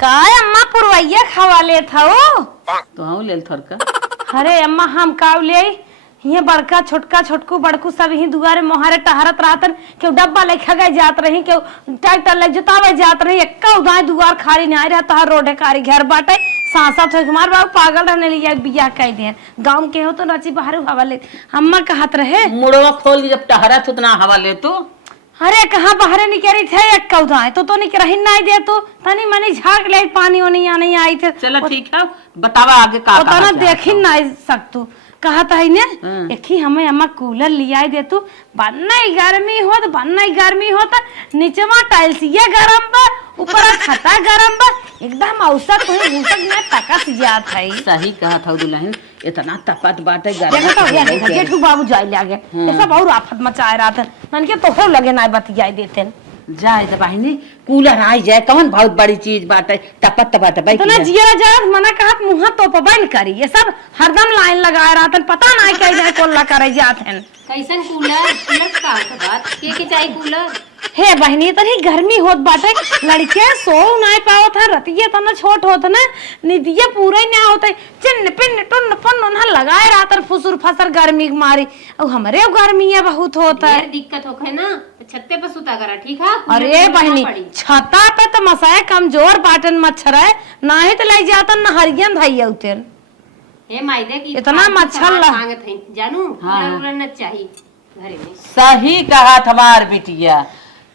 काय अम्मा पुरवैया खवा ले था तो हाँ ले थर का। अरे अम्मा हम काव ले ये बड़का छोटका छोटकू बड़कू सब ही दुआरे मोहारे टहरत रहतन क्यों डब्बा लेखा गए जात रही क्यों ट्रैक्टर ले जुतावे जात रही एक्का उदाय दुआर खाली नहीं रहता हर रोडे कारी घर बाटे सांसा तो हमार बाबू पागल रहने लिया बिया कह दे गांव के हो तो नची बाहर हवा ले अम्मा कहत रहे मुड़वा खोल जब टहरा उतना हवा ले तू। अरे कहाँ बाहर निकली थे एक उदाय तो निकल ही नहीं दे तू तनी मनी झाग ले पानी नहीं आने आई थे। चलो ठीक है बतावा आगे का ना देख ही नहीं सकतू कहता है ने एक ही हमें अम्मा कूलर लिया दे तू बनना गर्मी हो तो बनना गर्मी हो तो नीचे में टाइल्स ये गरम बा ऊपर छता गरम बा एकदम औसत हो घुसक में तकस जात है। सही कहा था दुल्हन इतना तपत बाटे देखो तो ये जेठू बाबू जाय लागे ये सब और आफत मचाए रहा था मन के तो लगे ना बतियाई देते जाए तो बहनी कूलर आई जाए कौन बहुत बड़ी चीज बाटे टपत बाटे भाई तो ना जिया जा मना कहत मुंह तो बंद करी ये सब हरदम लाइन लगाए रहा था पता ना कह जाए कोल्ला करे जात हैं कैसन कूलर कूलर का बात के चाहिए कूलर हे बहनी तनी गर्मी होत बाटे लड़के सो नहीं पावत है रतिया तना छोट होत ना निदिया पूरा ना होते चिन्न पिन टुन पन ना लगाए रात फुसुर फसर गर्मी की मारी और हमरे गर्मी है बहुत होता है दिक्कत होखे ना छत्ते पे सुता करा ठीक है। अरे बहनी छता पे तो मसाए कमजोर बाटन मच्छर है ना ही तो ले जाता न हरियन धैया उतर हे मायदे की इतना मच्छर मांगत है जानू कूलर न चाहिए घरे में। सही कहा हमार बिटिया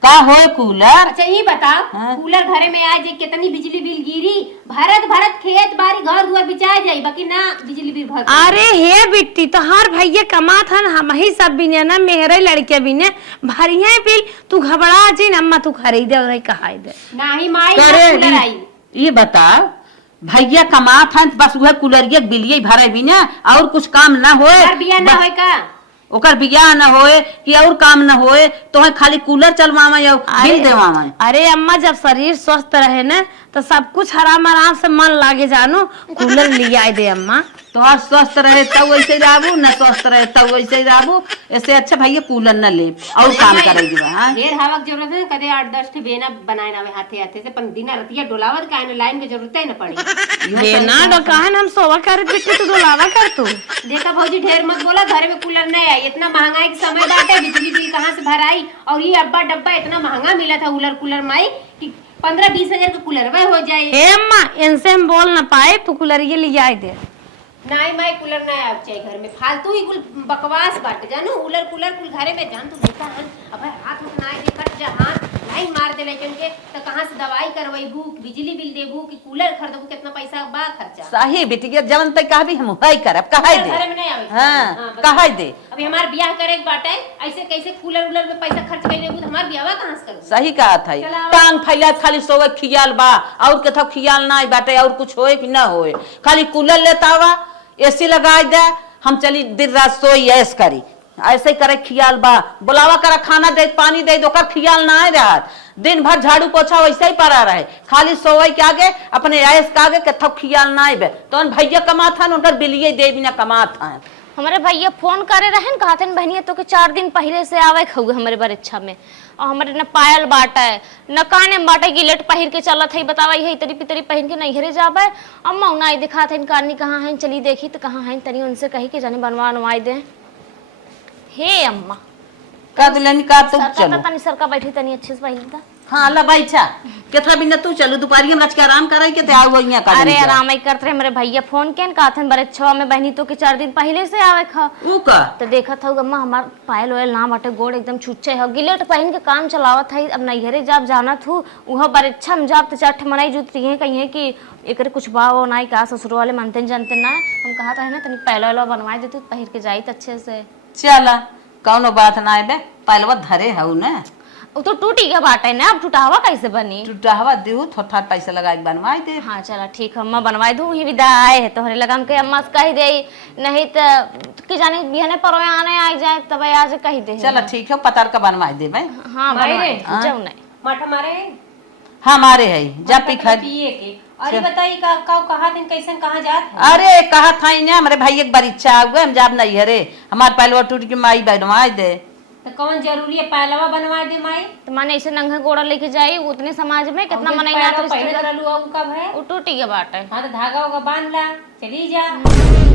का हो कूलर। अच्छा ये बताओ कूलर घरे में आ जाए कितनी बिजली बिल गिरी भारत भारत खेत बाड़ी घर दुआर बिचाए जाए बाकी ना बिजली बिल भर। अरे हे बिट्टी तो हर भैया कमा था हम ही सब भी ना मेरे लड़के भी ने भरिया बिल तू घबरा जी अम्मा तू खरीदे और कहा दे ना ही माई कूलर आई। ये बता भैया कमा था बस वह कूलरिया बिलिये भरे भी ना और कुछ काम ना होए बिया ना होए का ओकर बियाह न होए कि और काम न होए तो खाली कूलर चलवावा या बिल देवावा। अरे अम्मा जब शरीर स्वस्थ रहे ना तो सब कुछ आराम आराम से मन लागे जानू कूलर लिया दे अम्मा तो स्वस्थ रहे तब वैसे रहबू न स्वस्थ रहे तब वैसे रहबू ऐसे अच्छा भैया कूलर न ले और काम करेगी ढेर हवा की जरूरत है कदे 8-10 ठे बेना बनाए ना हाथे हाथे से पण दिना रतिया डोलावत काहे न लाइन की जरूरत है न पड़ी बेना डकाहन हम सोवा कर बिट्टी तू डोलावा कर तू देखा भौजी ढेर मत बोला घरे में कूलर नहीं आई इतना महंगाई के समय बाटे बिजली बिल कहाँ से भराई और ये अब्बा डब्बा इतना महंगा मिला था कूलर माई कि 15-20 हजार का कूलर वह हो जाए। हे अम्मा इनसे हम बोल न पाए तू कूलर ये लिया दे नहीं मैं कूलर नहीं आ चाहिए घर में फालतू ही कुल बकवास बाटे जानू कूलर कुल घरे में जान तू देखा हन अब हाथ में ना दे कट जा हाथ लाइन मार दे लेकिन के तो कहां से दवाई करवाईबू बिजली बिल देबू कि कूलर खरीदबू कितना पैसा बा खर्चा। सही बिटिया जवन तक कहबी हम होई करब कहाई दे घरे में नहीं आवे हां कहाई दे अभी हमार ब्याह करे के बाटे ऐसे कैसे कूलर में पैसा खर्च कर देबू हमार ब्याहवा कहां से करबू। सही कहा था टांग फैला खाली सोवे खियाल बा और के था खियाल ना बाटे और कुछ होए कि ना होए खाली कूलर लेतावा एसी लगा दे हम चली दिन रात सोई ऐस करी ऐसे करे खियाल बा बुलावा करा खाना दे पानी दे दो का खियाल ना रहा दिन भर झाड़ू पोछा वैसे ही पड़ा रहे खाली सोई के आगे अपने ऐस के आगे के खियाल ना बे तो भैया कमा था उनकर बिलिये दे भी ना कमा था। हमारे भैया फोन करे रहन कहते बहनिया तो के 4 दिन पहले से आवे खउए हमारे बरच्छा में और हमारे न पायल बाटा है न काने में बाटा गिलेट पहिर के चलत है बतावा यही तरी पितरी पहन के नहीं घरे जाबे अम्मा ना दिखा थे कानी कहाँ है चली देखी तो कहाँ है तनी उनसे कही के जाने बनवाई दे। हे अम्मा का दुल्हन का तू चलो तनी सरका बैठी तनी अच्छे से पहिली था हां ला बैठा केथा बिना तू चलो दोपहरी में नच के आराम करे के ते आओ यहां का। अरे आराम ही करते मेरे भैया फोन केन कहथन बरे छवा में बहनी तो के 4 दिन पहले से आवे खा ऊ का तो देखा था अम्मा हमार पायल ओयल ना बाटे गोड़ एकदम छुच्छे है गिलेट पहन के काम चलावत है अब नैहरे जाब जाना थू उहा बरच्छा में जाब तो चट मनाई जुत रही है कहीं कि एकरे कुछ बाव नाई का ससुर वाले मानते जानते ना हम कहा था ना तनी पहला बनवाई देतू पहिर के जाई त अच्छे से चला कौनो बात ना बे पहलवा धरे हऊ ना वो तो टूटी के बाटे ना अब टूटावा कैसे बनी टूटावा देहू थोड़ा पैसा लगा के बनवाई दे। हाँ चला ठीक अम्मा बनवाई दू ही विदा आए है तोहरे लगाम के अम्मा से कह दे नहीं तो कि जाने बिहने पर आने आ जाए तब आज कह दे। चला ठीक है पतार का बनवाई दे भाई। हाँ बनवाई जाऊ नहीं मठ हमारे हमारे है जब पी खा पिए के अरे बताइए कहा दिन कैसन कहाँ जात है? अरे कहा था इन्हें हमारे भाई एक बार इच्छा हुए हम जाब नहीं हरे हमारे पहले टूट की माई बनवाई दे तो कौन जरूरी है पहलवा बनवा दे माई? तो माने ऐसे नंगा गोड़ा लेके जाई उतने समाज में कितना और मनाई ना पहलवा तो पहले रिश्तेदार करलू अब कब है? वो टूट गया बाटे। हाँ तो धागा होगा बांध ला, चली जा।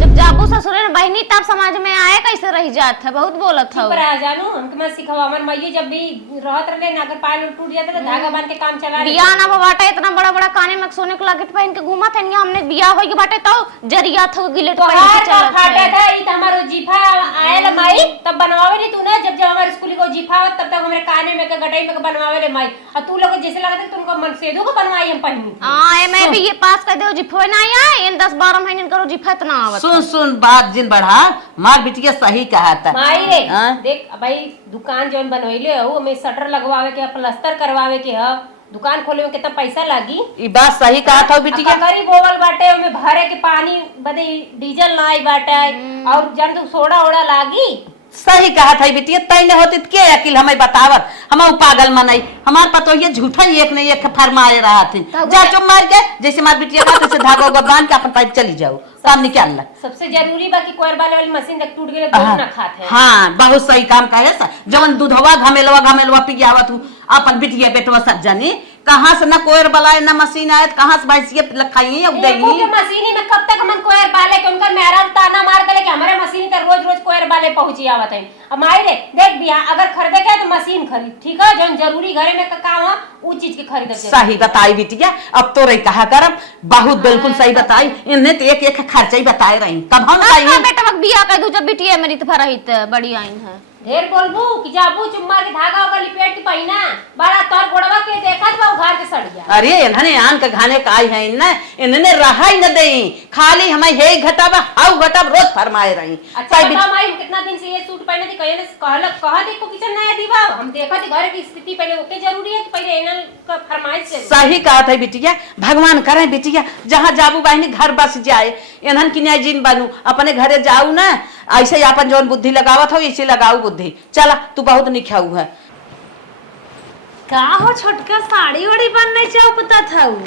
जब जाबू ससुरे ने बहनी तब समाज में आए कैसे रह जात है, बहुत बोलत चुप है। रह जानू, हमके मत सिखावा। हमार मैये जब भी रहत रहे ना, अगर पायल टूट जाता तो धागा बांध के काम चला बिया ना बाटे इतना बड़ा बड़ा काने में सोने को लाकेट पहन के घूमा थे। हमने बिया होई के बाटे तो जरिया था गिलेट तो पहन के हार चलत फाटा है। था। ई तो हमारो जीफा आयल माई तब बनवावे नहीं तू ना, जब जब हमारे स्कूल को जीफा आवत तब तक हमारे काने में के गटाई में के बनवावे रे माई। और तू लोग जैसे लगता है तुमको मन से दो को बनवाई हम पहनी। हां मैं भी ये पास कर दो जिफो ना आया इन 10-12 महीने करो जिफा इतना आवत। सुन बात जिन बढ़ा, मार बिटिया सही कहा था। माई रे हाँ? देख भाई, दुकान जो बनवैले हो हमें शटर लगवावे के, प्लास्टर करवावे के ह, दुकान खोले में कितना पैसा लागी। ई बात सही कहा था बिटिया। ककरी बोवल बाटे ओमे भरे के पानी बदे डीजल ना आई बाटे, और जन तो सोडा ओड़ा लागी। सही कहा था बिटिया, तैने होती के अकिल हमें बतावत, हम पागल मनई हमार पतो ये झूठा एक नहीं एक फरमाए रहा थे। जा चुप मार के जैसे मार बिटिया का तैसे धागा उगा बांध के अपन पाइप चली जाओ, काम निकाल ला। सबसे जरूरी बा कि कोयर बाले वाली मशीन तक टूट गई दूध ना खाते हैं। हाँ बहुत सही काम कहे सा। जवन दूधवा घमेलवा पियावत हूँ अपन बिटिया बेटवा सब जानी, कहाँ से न कोयर बलाए न मशीन आए, कहाँ से भैंसिया लखाई अब देखो कि मशीनी में कब तक हम कोयर बाले के उनका मेरा ताना मार दे कि हमारे मशीनी तक रोज रोज कोयर बाले पहुंची आवत है। अब माई रे देख बिया, अगर खरीदे के तो मशीन खरीद, ठीक है? जो जरूरी घरे में काम है वो चीज के खरीद। सही बताई बिटिया, अब तो रही कहा करब, बहुत बिल्कुल सही बताई। इन्हें तो एक एक खर्चा ही बताए रही, तब हम बेटा बिया कर दू जब बिटिया मेरी तो फरहित बड़ी आइन है। ढेर बोलबू कि जाबू चुम्मा के धागा होगा लिपेट के पहिना, बड़ा तोर गोड़वा के देखत बा उघार के सड़िया। अरे इन्हने आन के घाने का आई है इन्हें रहा ही न दे, खाली हमें हे घटाबा हाउ घटाब रोज फरमाए रही। अच्छा बता माई, कितना दिन से ये सूट पहने थी, कहले कहलक कहा देखो किचन नया दीवा, हम देखा थी घर की स्थिति पहले ओके जरूरी है कि पहले इनल का फरमाइश से। सही कहा था बिटिया, भगवान करे बिटिया जहाँ जाबू बहनी घर बस जाए, इन्हन की न्याय जिन बनू, अपने घरे जाऊ ना ऐसे ही अपन जौन बुद्धि लगावत हो इसे लगाऊ बुद्धि। चला तू बहुत निखाऊ है। का हो छोटका साड़ी वाड़ी बनने चाहता था वो?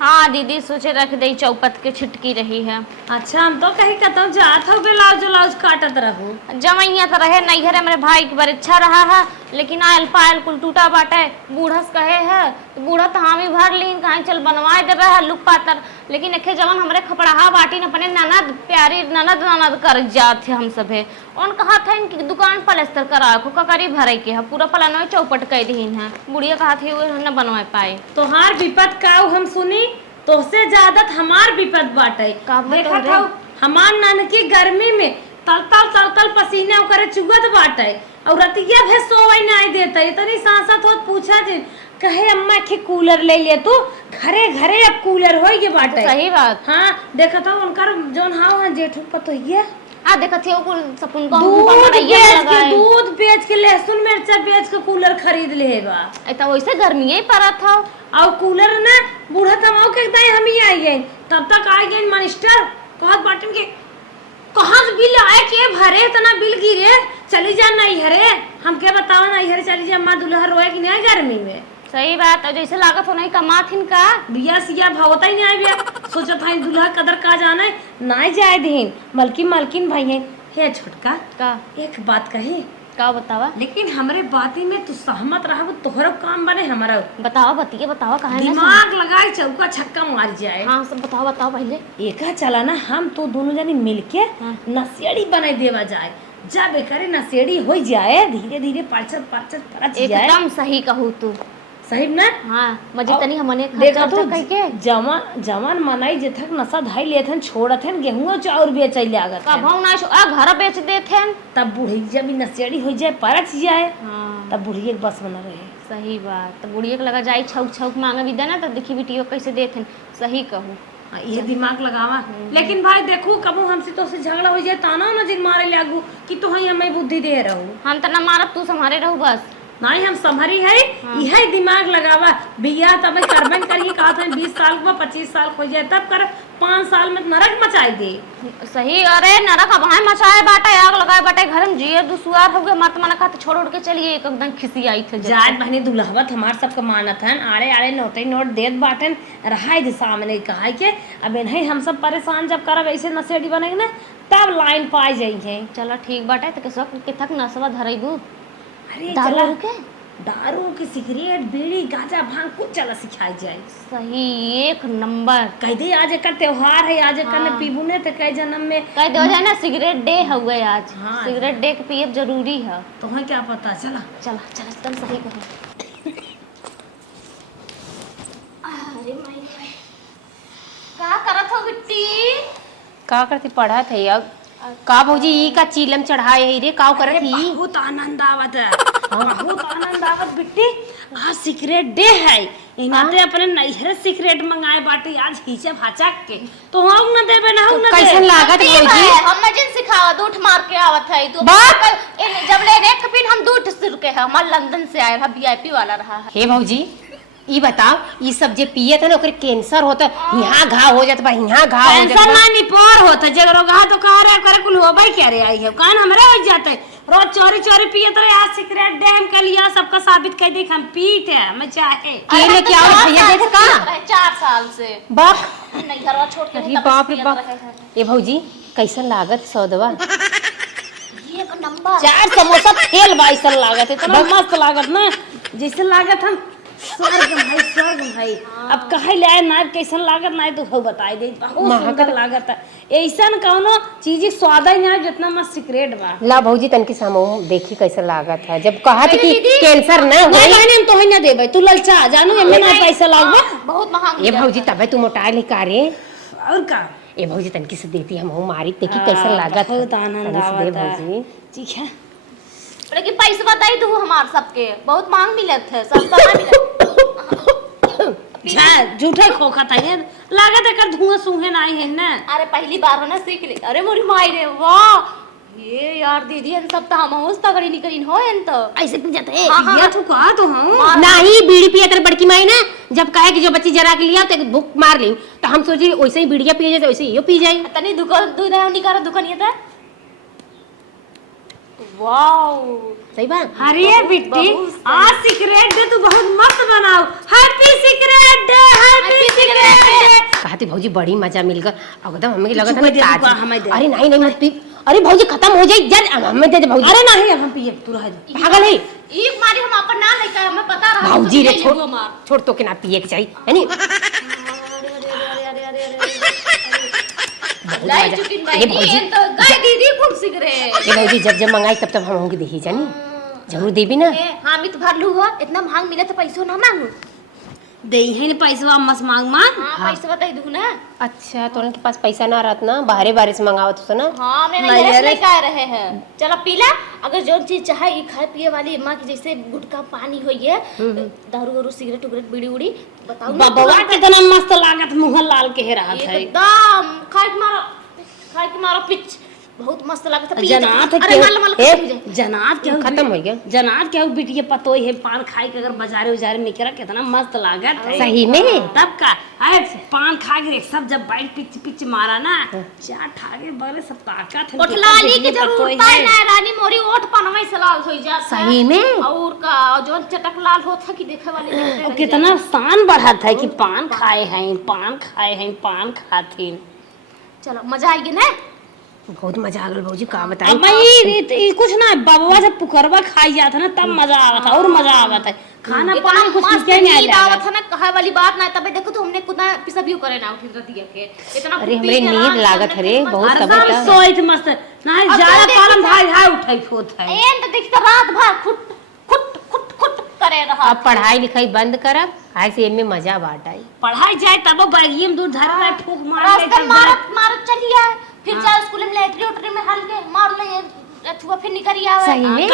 हाँ दीदी सोचे रख दे चौपत के छिटकी रही है। अच्छा हम तो कहीं कहता जात हो ब्लाउज काटत रहू। जमैया तो रहे नहीं घरे मेरे भाई की बार इच्छा रहा है, लेकिन आयल पायल कुल टूटा बाटे। बूढ़स कहे है तो बूढ़ा तो हम ही भर लीन कहीं चल बनवाए देवे है लुक पातर, लेकिन एके जवन हमरे खपड़ाहा बाटी अपने ननद प्यारी ननद कर जात थे हम सभे। उन कहा था इनकी दुकान पलस्तर करा को ककरी भरे के है, पूरा पलानो चौपट कह दीन है। बुढ़िया कहा थी वो न बनवा पाए। तोहार विपद का हम सुनी, तोसे ज्यादा हमार विपद बाटे। देखा था हमार ननकी गर्मी में तल पसीना करे चुगत बाटे, और रतिया भे सोवे नहीं देते। इतनी सांसत होत पूछा जे कहे अम्मा के कूलर ले ले तू, घरे घरे अब कूलर हो गए बाटे। सही बात। हाँ देखा था उनकर जोन हाँ जेठू पतो ये आ देखा थी वो सपुन दूध बेच के लहसुन मिर्चा बेच के कूलर खरीद ले बा। ऐसा वैसे गर्मी ही पड़ा था, और कूलर ना बूढ़ा तमाओ के दाई हम ही आई गए, तब तक आ गए मिनिस्टर कहत बाटन के कहाँ से बिल आए के भरे, इतना बिल गिरे चली जा नहीं हरे। हम क्या बताओ नहीं हरे चली जा, अम्मा दुल्हा रोए कि नहीं गर्मी में। सही बात है, जैसे लागत हो नहीं कमाथिन का बिया सिया भावता ही नहीं बिया। सोचा था दुल्हा कदर का जाना है नहीं जाए दिन मलकिन भाई है। हे छोटका का एक बात कही का बतावा, लेकिन हमरे बाती में तू सहमत रहा, तोहरा काम बने हमारा। बतावा बतावा कहा दिमाग लगाए चौका छक्का मार जाए। हाँ सब बताओ पहले। एक चला ना हम तो दोनों जनी मिलके नसेड़ी बना देवा जाए, जब करे नसेड़ी हो जाए धीरे धीरे परचत परच जाए। एकदम सही कहू तू, सही ना? हाँ मजे तनी हमने देखा तो जवान मनाई जेथक नशा धाई लेथन छोड़थन गेहूं चाउर बेचै लागत का भाव ना आ घर बेच देथन, तब बूढ़ी जब नसेड़ी हो जाए परच जाए। हाँ तब बूढ़ी एक बस बना रहे। सही बात। तो बुढ़िया के लगा जाई छौक मांगे भी देना तो देखी बिटियो कैसे देथन। सही कहू, ये दिमाग लगावा। लेकिन भाई देखू कबू हमसे तो से झगड़ा हो जाए ताना ना जिन मारे लागू कि तो हमें बुद्धि दे रहू। हम तो न मारब, तू संभारे रहू बस। नहीं हम संभरी है। यही दिमाग लगावा बिया तब करबन करिए कहा था 20 साल को 25 साल हो जाए तब कर 5 साल में नरक मचाई दे। सही। अरे नरक अब है मचाए बाटे, आग लगाए बाटे घर में जिए दुसुआर हो गए मत मना कहते छोड़ उड़ के चलिए एकदम खिसी आई थे। जात बहनी दुल्हवत हमार सबके मानत हन, आड़े आड़े नोटे नोट देत बाटन रहाई दे सामने कहा के अब नहीं हम सब परेशान जब करब ऐसे नसेड़ी बनेगे ना तब लाइन पाई जाइए। चलो ठीक बाटे तो किसवा के थक नसवा धरेबू। अरे दारू चला, वारू के दारू के सिगरेट बीड़ी गांजा भांग कुछ चला सिखाई जाए। सही एक नंबर कह दे आज एक त्योहार है, आज एक ने पीबू ने तो कई जन्म में कह दो जाए ना सिगरेट डे हुए आज। हाँ। सिगरेट डे के पिए जरूरी है। तो है क्या पता। चला चला चला एकदम सही कहो। अरे माई का करत हो बिट्टी? का करती पढ़ा थे अब का भौजी ई का चीलम चढ़ाए है रे का करत ही बहुत आनंद आवत है, बहुत आनंद आवत बिट्टी। आज सिगरेट डे है, इनाते अपने नैहरे सिगरेट मंगाए बाटे आज हिचे भाचक के, तो हम न देबे ना हम न कैसन दे। लागत भौजी हम जिन सिखावा दूठ मार के आवत है तू बाप! जब ले एक पिन हम दूठ सिर के है हमार लंदन से आए है वीआईपी वाला रहा है। हे भौजी ई बताओ ई सब जे पिए थे ना ओकरे कैंसर होता यहाँ घाव हो जाता बा यहाँ घाव हो कैंसर जाता ना निपोर होता जगरो गा तो कह रहे करे कुल होबई क्या रे आई है कान हमरे हो जाते रोज चोरी चोरी पिए तो आज सिगरेट डे हम के लिया सबका साबित कर दे हम पीते हम चाहे के लेके आओ भैया देख का 4 साल से बाप नहीं घरवा छोड़ के अरे बाप रे बाप ए भौजी कैसन लागत सौदवा एक नंबर 4 समोसा फेल बाइसन लागत इतना मस्त लागत ना जैसे लागत हम स्वर्ग भाई अब कहे लाए ना कैसन लागत ना तो हो बताई दे बहुत सुंदर लागत है ऐसा कौनो चीज स्वाद ही नहीं जितना मस्त सिगरेट बा। ला भौजी तनकी सामो देखी कैसा लागत है जब कहा था कि कैंसर ना हो नहीं हम तो ही ना देबे तू ललचा जानो एमे ना पैसा लागबा बहुत महंगा। ए भौजी तबे तू मोटा ले का रे और का ए भौजी तनकी से देती हम मारी देखी कैसा लागत बहुत आनंद आवत है भौजी ठीक है लेकिन पैसा बताई तू हमार सबके बहुत मांग मिलत है सस्ता ना मिलत। जा झूठे खोखा था ये लागत है कर धुआं सूहे ना आई है ना। अरे पहली बार हो ना सीख ली। अरे मोरी माई रे वाह ये यार दीदी इन सब तो हम होस तगड़ी निकलिन हो इन तो ऐसे पी जाते है हाँ, हाँ। ये तो कहा तो हम नहीं बीड़ी पिए तेरे बड़की माई ना जब कहे कि जो बच्ची जरा के लिया तो भूख मार ली तो हम सोचे वैसे ही बीड़िया पिए जाए वैसे यो पी जाए तनी दुकान दूध है निकारा दुकान ये था। वाओ सही बात अरे बिट्टी आज सिगरेट दे तू बहुत मस्त बनाओ happy cigarette day happy cigarette day. कहती भौजी बड़ी मजा मिल गया एकदम हमें लगा था चुप दे, ना रुको, हमें दे। अरे नहीं नहीं मत पी अरे भौजी खत्म हो जाए जल हमें दे दे भौजी अरे नहीं अब हम पिए तू रह जा पागल है एक मारी हम अपन ना लेकर हमें पता रहा भौजी रे छोड़ तो के ना पिए के चाहिए है नी लाई चुकिन भाई ये भौजी ये तो गई दीदी खूब सिगरेट ये भौजी जब जब मंगाई तब तब हम होंगे देखी जानी जरूर देवी ना हामी तो भर लू हो इतना महंग मिले तो पैसो ना मांगू दे है पैसा मस्त मांग मांग हाँ पैसा बताई दू ना। अच्छा तो उनके पास पैसा ना रहत ना बाहरे बाहरे से मंगावत हो ना हाँ हमने नहीं, नहीं अरे- कह रहे हैं चलो पीला अगर जो चीज चाहे ये खाए पिए वाली माँ की जैसे गुटखा पानी हो ये दारू वारू सिगरेट उगरेट बीड़ी उड़ी बताओ ना बबवा कितना मस्त लागत मुंह लाल के रहा है एकदम खाए के मारो पिच बहुत मस्त लगता है जनात अरे मल मल जनात क्या खत्म हो गया जनात क्या बिटिया पतो है पान खाए के अगर बाजारे उजारे में करा कितना मस्त लागत है सही में तब का अरे पान खा के सब जब बाइट पिच पिच मारा ना चार ठागे बड़े सब ताकत है ओठलाली की जरूरत है ना रानी मोरी ओठ पनवे से लाल हो जाता है सही में और का जो चटक लाल होता कि देखे वाले देखते और रह कितना शान बढ़त है कि पान खाए हैं पान खाते चलो मजा आएगी ना बहुत मजा आ गल भौजी का बताई कुछ ना बाबा जब पुकरवा खाई जाता ना तब मजा आवत है और मजा आवत है खाना पानी कुछ मस्त नहीं नींद आता आवत है ना कहे वाली बात ना तबे देखो तो हमने कुछ पिसा भी करे ना उठी दिया के इतना अरे हमरे नींद लागत है रे बहुत अरे तबे सब सोइत मस्त ना ज्यादा पालन भाई हाय उठाई फोत है एन तो देखते रात भर खुट खुट खुट खुट करे रहा अब पढ़ाई लिखाई बंद करब आज से एमे मजा बाट आई पढ़ाई जाए तब बैगिए में दूध धर रहे फूक मार रास्ते मारत मारत चली आए फिर चाहे स्कूल में लेटरी उटरी में हल के मार ले अथवा फिर निकल आवे सही में?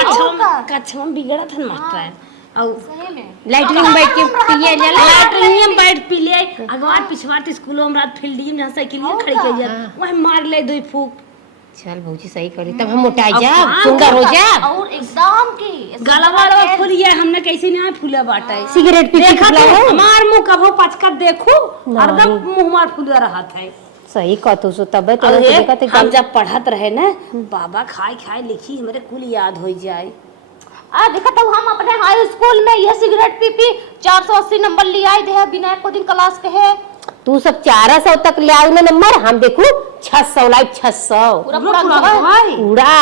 कछम बिगड़ा था मास्टर और सही में लाइटरिंग में बैठ के पिए जाला लैट्रिन में बैठ पी ले अगवार पिछवार स्कूलों में रात फील्ड में साइकिल में खड़ी कर जा वही मार ले दो फूक चल भौजी सही करी तब हम मोटा जा सुंदर हो जा और एकदम की गलवा फूलिए हमने कैसे नहीं फूला बाटा है सिगरेट पी देखा तो हमार मुंह कभो पचकर देखो हरदम मुंह मार फूला रहा था सही कहतो सो तबे तो अरे देखत है हम जब पढ़त रहे ना बाबा खाए खाए लिखी हमारे कुल याद हो जाए आ देखा तो हम अपने हाई स्कूल में ये सिगरेट पी पी 480 नंबर ले आए थे बिना को दिन क्लास के है तू सब 400 तक ले आओ ना नंबर हम देखू 600 लाइक 600 पूरा पूरा घर। पूरा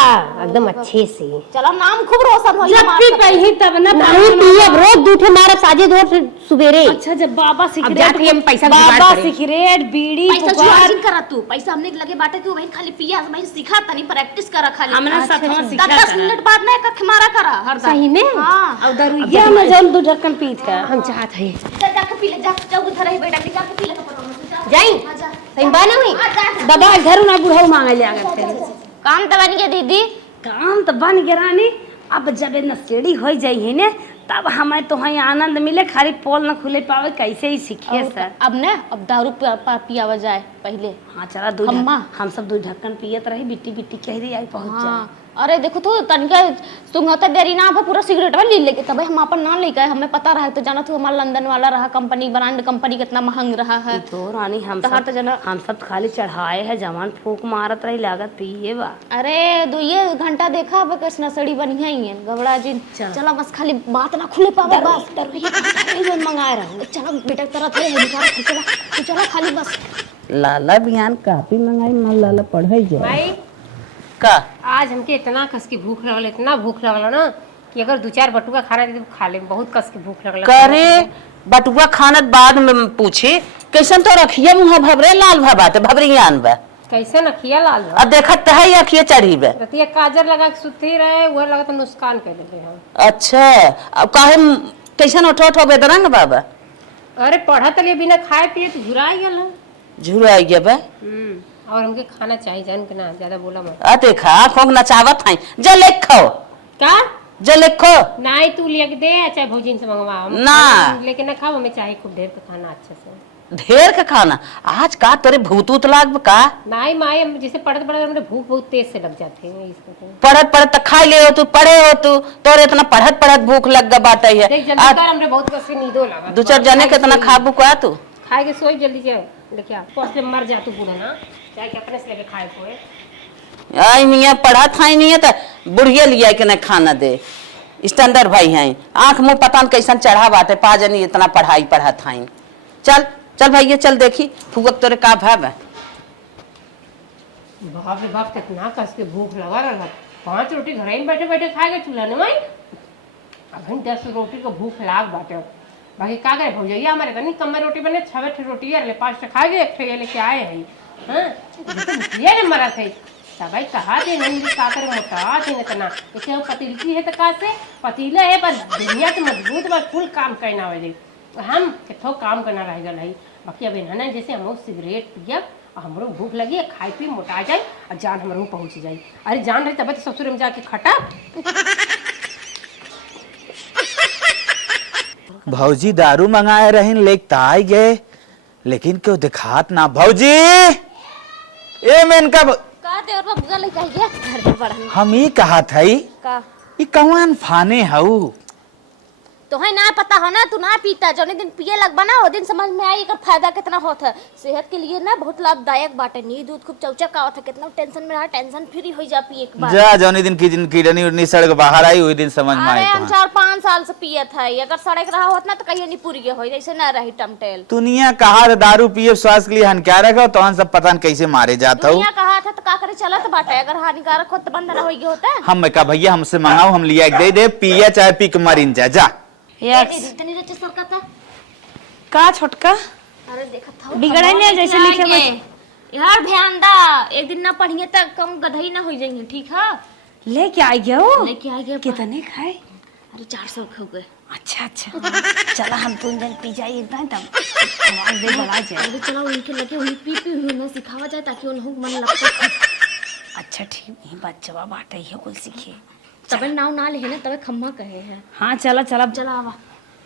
एकदम अच्छे से। चलो नाम खूब रोशन हो जब पी पही तब ना नहीं पिए रोज दूठे मारा साजे रोज सवेरे। अच्छा जब बाबा अब सिगरेट जाके हम पैसा जुगाड़ बाबा करें। सिगरेट बीड़ी पैसा पुकार जुगाड़ करा तू, पैसा हमने लगे बाटे कि वही खाली पिया वही सिखा तनी प्रैक्टिस करा खाली। हमरा साथवा सिखा 10 मिनट बाद ना एक मारा करा हरदम। सही में? हां और दरुइया में जल दू ढक्कन पीत है। हम चाहत है जाके पी ले, जा उधर ही बैठा जाके पी ले कपड़ा। जाई सही बात हुई दबा घर ना बुढ़ऊ मांगे ले आगे थे। काम तो बन गया दीदी। काम तो बन गया रानी। अब जब नशेड़ी हो जाइए ने तब हमें तो वहीं आनंद मिले, खाली पोल न खुले पावे कैसे ही सीखिए सर। अब ना अब दारू पियावा जाए पहले। हाँ चला हम सब 2 ढक्कन पियत रही, बिट्टी बिट्टी कह रही आई पहुंच जाए। अरे देखो तो तनिका सुंगता देरी ना पूरा सिगरेट वाली लेके तब हम अपन ना लेके हमें पता रहा तो जाना तो हमारा लंदन वाला रहा कंपनी ब्रांड कंपनी कितना महंग रहा है। तो रानी हम सब खाली चढ़ाए है जवान फूक मारत रही लागत पिए बा। अरे 2 घंटा देखा अब कृष्णा सड़ी बढ़िया ही है गबड़ा जी। चलो बस खाली बात ना खुले पावे बस मंगाए रहो। चलो बेटा तरह थे चलो खाली बस लाला बियान काफी मंगाई मां लाला पढ़ाई जाए भाई का। आज हमके इतना कस की भूख लगल, इतना भूख लगल ना कि अगर 2-4 बटुआ खा रहे तो खा ले। बहुत कस की भूख लगल। करे बटुआ खानत बाद में पूछे कैसन तो रखिए मुँह भबरे लाल भबाते भबरियान बा कैसे न खिया लाल अब देखत है अखिए चढ़ी बे। रतिया काजर लगा के सुती रहे वो लगा तो नुकसान कर देले हम। अच्छा अब काहे कैसन उठो उठो बेदरंग बाबा। अरे पढ़त ले बिना खाए पिए तो झुराई गल। झुरा गया बे। और हमके खाना चाहिए जान के ना ज्यादा बोला मत। आ देखा आंखों नचावत है जे लिखो का जे लिखो नहीं तू लेके दे चाहे भौजीन से मंगवा। हम ना। लेके ना खाओ, हमें चाहिए खूब ढेर का खाना अच्छे से। ढेर का खाना आज का तोरे भूतूत लाग का। नहीं माए हम जैसे पढ़त पढ़त हमरे भूख बहुत तेज से लग जाते हैं इसको। पढ़त पढ़त त खाई ले हो तू पढ़े हो तू तोरे इतना पढ़त पढ़त भूख लग गा बाटे है। देख जल्दी कर हमरे बहुत कस के नींदो लगा। 2-4 जने कितना खाबू का तू खाए के सोई जल्दी जाए लेके आ पहुंच ले मर जा तू पूरा ना चाहे के अपने से लेके खाए कोई। आई मियां पढ़त है नहीं है त बुढ़िया लिया के न खाना दे स्टैंडर्ड भाई हैं आंख मुंह पता न कैसन चढ़ा बाटे पा जनी इतना पढ़ाई पढ़त हैं। चल चल भैया चल देखी फुगक तोरे का भाव है। बाप रे बाप कितना कस के भूख लगा रहा। 5 रोटी घर में बैठे बैठे खाएगा चूल्हा ने माई। अब 10 रोटी को भूख लाग बाटे। बाकी का करे भौजैया हमारे कनी कम रोटी बने 6 रोटी ले 5 खा गए 1 लेके आए हैं। हां ये ने मरा थे भाई कहा थे नहीं का करे मोटा थे न तना इसे पतीली है त का से पतीला है पर दुनिया के मजबूत बस फुल काम करना हो दे हम किथो काम करना रह गल है। बाकी अब इन्हां जैसे हम सिगरेट पियब और हमरो भूख लगी खाई पी मोटा जाए और जान हमरो पहुंच जाए। अरे जान रही तब ससुर में जाके खटा। भौजी दारू मंगाए रही लेके आई गए लेकिन क्यों दिखात ना। भौजी ए मैन का का देवर बबुआ ले जाइए घर में पढ़न हम ही कहा थई का ई कौन फाने हऊ तो है ना पता हो ना तू ना पीता जो दिन पिए लग बना वो दिन समझ में आई एकर फायदा कितना होता है सेहत के लिए ना बहुत लाभदायक बाटे। नींद दूध खूब चौचक आवत है कितना टेंशन में रहा टेंशन फ्री हो जा पी एक बार। जा जौनी दिन की दिन कीड़नी उड़नी सड़क बाहर आई हुई दिन समझ में अरे आई हम 4-5 साल से पियत है अगर सड़क रहा होत ना तो कहिए नहीं पूरी हो जैसे ना रही टमटेल। दुनिया कहा दारू पिए स्वास्थ्य के लिए हानिकारक है तो सब पता न कैसे मारे जाता हूँ। दुनिया कहा था तो का करे चलत बाटे अगर हानिकारक हो तो बंद ना होई होता है। हम कहा भैया हमसे मंगाओ हम लिया के दे पिया चाहे पी के मरीन जा इतनी रचे सरका था का छोटका अरे देखा था बिगड़े नहीं जैसे लिखे यार ध्यान दा एक दिन ना पढ़िए तक कम गधई ना हो जाएंगे ठीक है। लेके आई गया वो लेके आ गए कितने खाए। अरे 400 खो गए। अच्छा चला हम 3 दिन पी जाए एकदम तब आवाज दे बड़ा जाए। अरे चलो उनके लगे उन्हें पी पी उन्हें सिखावा जाए ताकि उन्हें मन लगता। अच्छा ठीक है बच्चा बाटे है कुल सीखे तबे नाव ना ले ना तबे खम्मा कहे हैं। हाँ चला चला चला आवा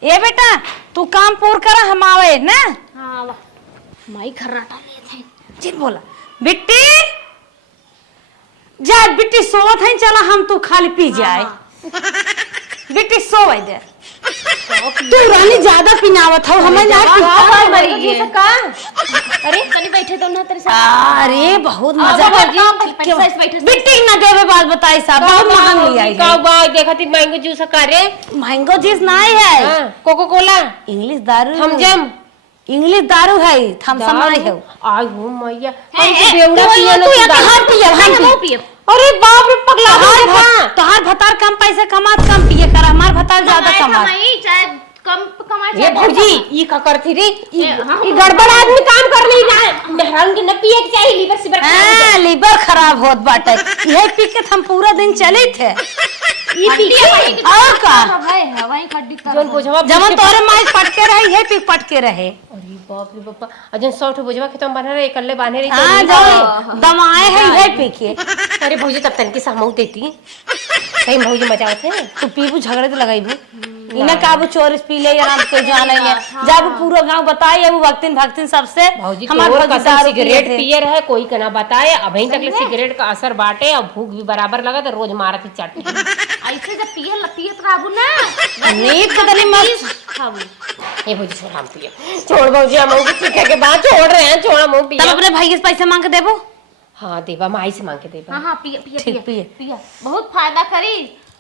ए बेटा तू काम पूर कर हम आवे ना। हाँ आवा माई खर्राटा लिए थे जिन बोला बिट्टी जा बिट्टी सोवत है चला हम तू खाली पी जाए। बिट्टी सोवे दे तू रानी ज्यादा पिनावत हो हमें ना का अरे कनी बैठे तो ना तेरे साथ। अरे बहुत मजा बिट्टी ना देवे बात बताई साहब बहुत महंग लिया है। का बाय देखती मैंगो जूस का रे मैंगो जूस नहीं है कोको कोला इंग्लिश दारू थमजम इंग्लिश दारू है, थम्स अप नहीं है। आई हो मैया, है, हम है, तो बेवड़ा तो पिए तू या ना तो हम पिए, हम पिए। अरे बाप रे पगला तोहार भतार कम पैसे कमात कम पिए कर, हमार भतार ज्यादा कमात। कमाई चाहे कम कमाई ये चाहे भौजी ई का करती रे, हाँ, ई गड़बड़ आदमी काम कर रही ना, मेहरान के न पिए के चाहिए, लीवर सिवर हाँ, लीवर खराब होत बाटे, यही पी के हम पूरा दिन चले थे। ई पी के और का है वही खड्डी कर जोन बोझवा जब तोरे माई पटके रहे, यही पी पटके रहे। अरे बाप रे बापा, अजन 100 बोझवा खेतों बना रहे, इकल्ले बांधे रही हाँ, जो दमाए है यही पी के। अरे भौजी तब तन की सामऊ देती सही भौजी मजा आते हैं। तू पीबू झगड़े तो लगाईबू, इन्हें काबू चोरिस पी ले या के जाने ले, जब पूरा गांव बताए वो भक्तिन भक्तिन सबसे भौजी हमार तो भौजी कसम दारू सिगरेट पिए थे। पिए रहे, कोई कना बताए, अभी तक ले सिगरेट का असर बाटे और भूख भी बराबर लगा तो रोज मारत ही चट। ऐसे जब पियत खाबू ना नींद के तनी मस्त खाबू। ये भौजी छोड़ हम पिए, छोड़ भौजी हम सीखे के बाद छोड़ रहे हैं, छोड़ हम तब पिए। अपने भाई के पैसे मांग के देबो। हाँ देवा माई से मांग के देवा। हाँ हाँ पिए पिए ठीक, पिए। पिए बहुत फायदा करी,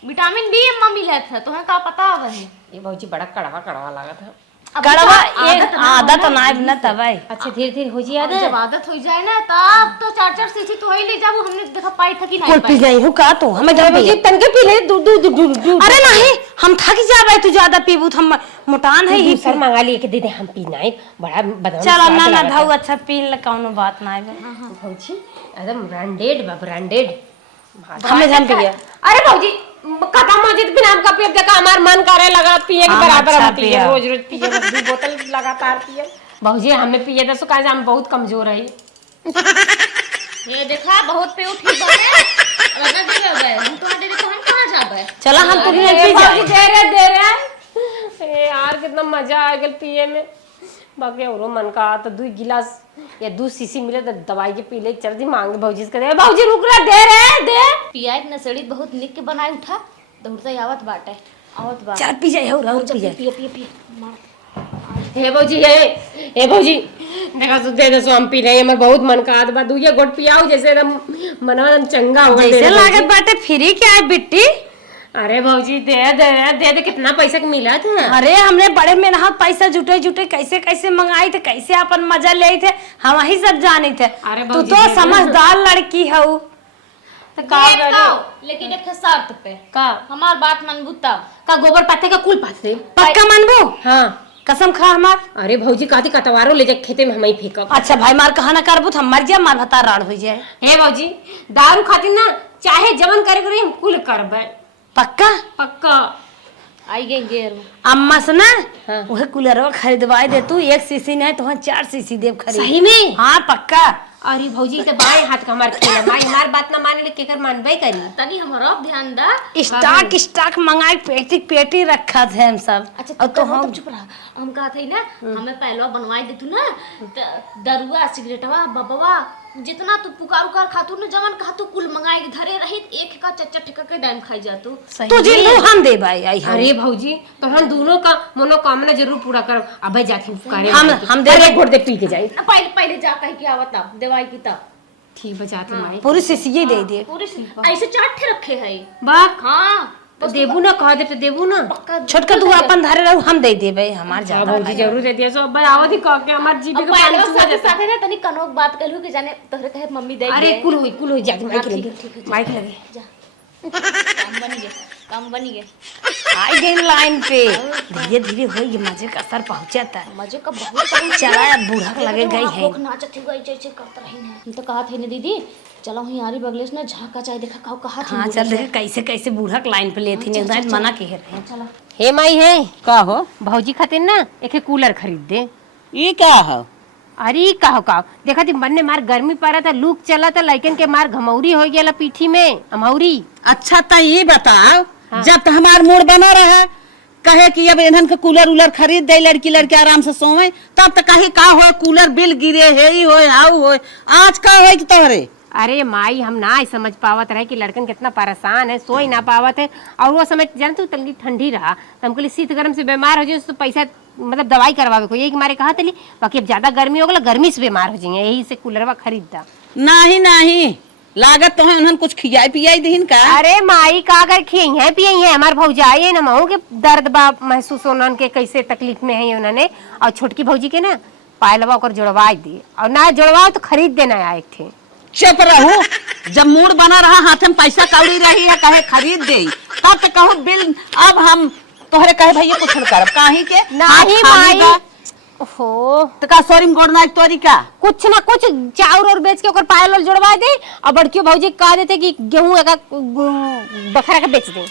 विटामिन बी एम मिले है, तुम्हें का पता है? ये भौजी बड़ा कड़वा कड़वा लगा था। कड़वा एक आदत नाइब न तबे। अच्छा धीरे धीरे हो जी अब जब आदत हो जाए ना तब तो 4-4 सीसी तो ही ले जाबू, हमने देखा पाई था कि कुल नहीं पी पाई। गई हूँ का तू हमें डर भौजी गई। तन के पी ले, दूध दूध दूध दूध। अरे नहीं, हम थक जाबे, तू ज्यादा पीबू तो हम मोटान है ही। सर मंगा लिए के दे दे, हम पीना है, बड़ा बदनाम चल स्वाद ना ना लगा था। धाऊ, अच्छा पी ले, कौनो बात ना है। भौजी एकदम ब्रांडेड बा, ब्रांडेड। हमें हम पिए। अरे भौजी खत्म हो जित बिना हमका पिए देखा हमार मन करे लगा पिए के हाँ, बराबर अच्छा हम पिए, पिया। रोज रोज पिए, 2 बोतल लगातार पिए। भौजी हमें पिए दे सो काहे हम बहुत कमजोर है। ये देखा बहुत पे उठी बात लगा दे रहे हम तो दे तो हम कहां जाबे। चला हम तो नहीं ए पी भौजी जाए। दे रहे ए यार कितना मजा आ गया पिए में। बाकी औरो मन का तो 2 गिलास या 2 सीसी मिले तो दवाई के पी ले, चल दी मांग भौजी से करे भौजी रुक रहा, दे रहे दे। पिया न सड़ी बहुत निक के बनाई उठा, दौड़ते आवत बाटे आवत बा। चल पी जाए, और पी जाए। पिए पिए पिए मार। हे भौजी हे भौजी देखा तो दे दे सो हम पी रहे हैं, हमार बहुत मन का आद बा, 2 घोट पियाओ जैसे एकदम मनवा एकदम चंगा हो गया। जैसे लागत बाटे फ्री के आए बिट्टी। अरे भौजी दे कितना पैसा के मिला था? अरे हमने बड़े मेहनत पैसा जुटे कैसे कैसे मंगाई थे, कैसे अपन मजा ले थे, हम वही सब जाने थे। अरे तू भौजी तो दे दे। समझदार लड़की हो। तो का ये करे? तो लेकिन एक शर्त पे का हमार बात मनबू तब। का गोबर पाथे का कुल पाथे? पक्का मनबू? हाँ। कसम खा हमार। अरे भौजी काती कटवारो ले जा खेते में हम ही फेंकब। अच्छा भाई मार कहा ना करबू तो हम मर जाए, मार भता राड़ हो जाए। हे भौजी दारू खातिर ना चाहे जवन करे करे हम कुल करबे पक्का? पक्का। आई गई गेर अम्मा से ना हाँ। वह कूलरवा खरीदवाई दे तू, 1 सीसी नहीं तो 4 सीसी देव खरीद। सही में? हाँ पक्का। अरे भौजी तो बाएं हाथ का हमार खेल है, हमार बात ना माने ले केकर मानबे करी। तनी हमारा ध्यान दा। स्टॉक मंगाई, पेटी पेटी रखा थे हम सब। अच्छा और तो हम हम चुप रहा, हम कहा थे ना हमें पहलवा बनवाई दे तू ना दरुआ सिगरेटवा बबवा जितना तू पुकार उकार खातू ना जवन कहा तू कुल मंगाई के धरे रही, एक का चच्चा ठेका के डाइम खाई जा तू। तू जिंदू हम दे भाई आई हम। अरे भौजी तो हम दोनों का मनोकामना जरूर पूरा कर। अब जाती करे हम दे अरे घोट दे पी के जाए। पहले पहले जा कह के आवत तब दवाई की तब ठीक बजाती माई पूरी सीसी दे दे। पूरी ऐसे 4 ठे रखे है। बा हाँ तो देबू ना कह दे तो देबू ना। छोटका तू अपन धरे रहू, हम दे देबे हमार हाँ ज्यादा भौजी जरूर दे दिया सो अब आवत ही कह के हमार जीबी अब का पानी पहलवा चूसा साथे जाता। साथे ना तनी कनोक बात कहलू कि जाने तोहरे कहे मम्मी दे अरे कुल होई जाती माइक हाँ, लगे ठीक है, माइक लगे। जा काम बनी गए आई गई लाइन पे। धीरे धीरे हो ये मजे का असर पहुंचाता है। मजे का बहुत चला बूढ़ा लगे गई है। नाचत गई जैसे करत रही है। हम तो कहा थे ना दीदी चलो ही यारी बगलेस ना झाका चाय देखा काऊ कहा थी। हाँ चल देखे कैसे कैसे बूढ़ा के लाइन पे लेती नहीं एकदम मना के रहे। चलो हे माई है का हो भौजी खातिर ना एक कूलर खरीद दे। ये क्या हो? अरे का देखा थी मन ने मार गर्मी पड़ा था, लूक चला था, लड़कन के मार घमौरी हो गया पीठी में अमौरी। अच्छा तो ये बताओ जब तो हमार मूड बना रहा कहे कि अब इन्हन के कूलर उलर खरीद दे, लड़की लड़के आराम से सोवे, तब तो कहे का हो कूलर बिल गिरे है ही हो हाउ हो आज का हो तोहरे। अरे माई हम ना समझ पावत रहे कि लड़कन कितना परेशान है, सोई ना पावत है। और वो समय जान तू तलगी ठंडी रहा तो हमको शीत गर्म से बीमार हो जाए तो पैसा मतलब दवाई करवावे को यही मारे कहा तली। बाकी अब ज्यादा गर्मी हो गया गर्मी से बीमार हो जाएंगे, यही से कूलरवा खरीदता। नहीं नहीं लागत तो है उन्होंने कुछ खियाई पियाई दीन का। अरे माई का अगर खियाई है पियाई है हमार भौजाई है ना महू के दर्द बा महसूस उन्होंने के कैसे तकलीफ में है उन्होंने। और छोटकी भौजी के ना पायलवा ओकर जोड़वा दी, और ना जोड़वा तो खरीद देना आए थे। चुप रहू, जब मूड बना रहा हाथ में पैसा कौड़ी रही है कहे खरीद दे, तब तो कहूँ बिल अब हम तोहरे कहे भैया कुछ करब काहे के नहीं माई, ओहो तो का सोरी में गोड़ना एक तोरी का कुछ ना कुछ चाउर और बेच के ओकर पायल वाल जोड़वा दे, और बड़कियों भौजी कह देते कि गेहूं एक बखरा के बेच दे।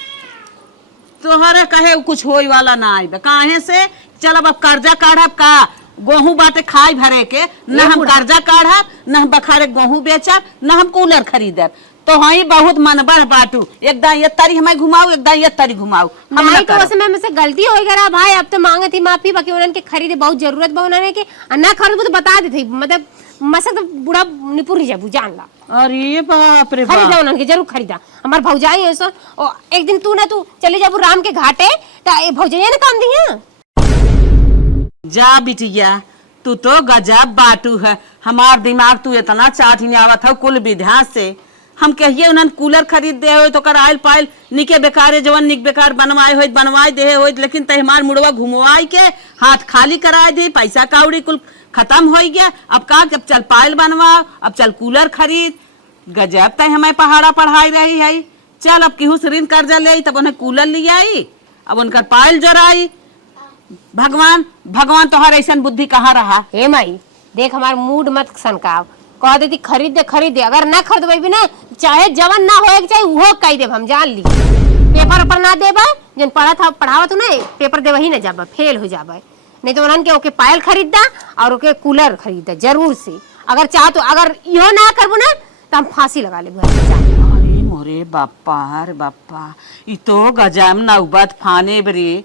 तोहरे कहे कुछ होई वाला ना आई काहे से। चल अब कर्जा काढ़ब का, गेहूं बाटे खाई भरे के, न हम कर्जा काढ़ब, न हम बखारे गेहूं बेचब, न हम कूलर खरीदब। तो हई बहुत मन बढ़ बाटू, एकदम ये तारी हमें घुमाऊ, एकदम ये तारी घुमाऊ। हम नहीं तो उसमें मुझसे गलती हो गया भाई, अब तो मांगे थी माफी, बाकी उन्होंने के खरीदे बहुत जरूरत बा उन्होंने के, ना खरीद तो बता देते, मतलब मसक तो बुढ़ा निपुर जाबू जान ला। अरे बाप रे खरीदा उन्होंने के, जरूर खरीदा। हमार भौजाई है सो, और एक दिन तू ना तू चले जाबू राम के घाटे, तो भौजाई ने काम दिया। जा बिटिया, तू तो गजब बाटू है, हमार दिमाग तू इतना चाट ही नहीं आवत है कुल विधा से। हम कहिए उन्हें कूलर खरीद दे हो तो कर आयल पायल निके बेकारे जवन निक बेकार बनवाए हो बनवाए दे हो, लेकिन तहमार मुड़वा घुमवाई के हाथ खाली कराए दे, पैसा काउड़ी कुल खत्म हो गया। अब का अब चल पायल बनवा, अब चल कूलर खरीद, गजब तय हमें पहाड़ा पढ़ाई रही है। चल अब केहू से ऋण कर्जा ले तब उन्हें कूलर ले आई, अब उनका पायल जराई। भगवान भगवान तोहर ऐसा बुद्धि कहाँ रहा। हे माई देख, हमार मूड मत सनकाव, कह देती खरीद दे, अगर ना खरीदबे भी ना, चाहे जवन ना होए के चाहे उहो कह देब, हम जान ली। पेपर पर ना देबा, जन पढ़ावत ना पेपर देबा ही ना जाबा, फेल हो जाबा। नहीं तो उन्हन के ओके पायल खरीदा और ओके कूलर खरीदा जरूर से। अगर चाह तो अगर इहो ना करबो ना तो हम फांसी लगा लेब। अरे मोरे बापा रे बापा, ई तो गजब नौबत फाने बरे।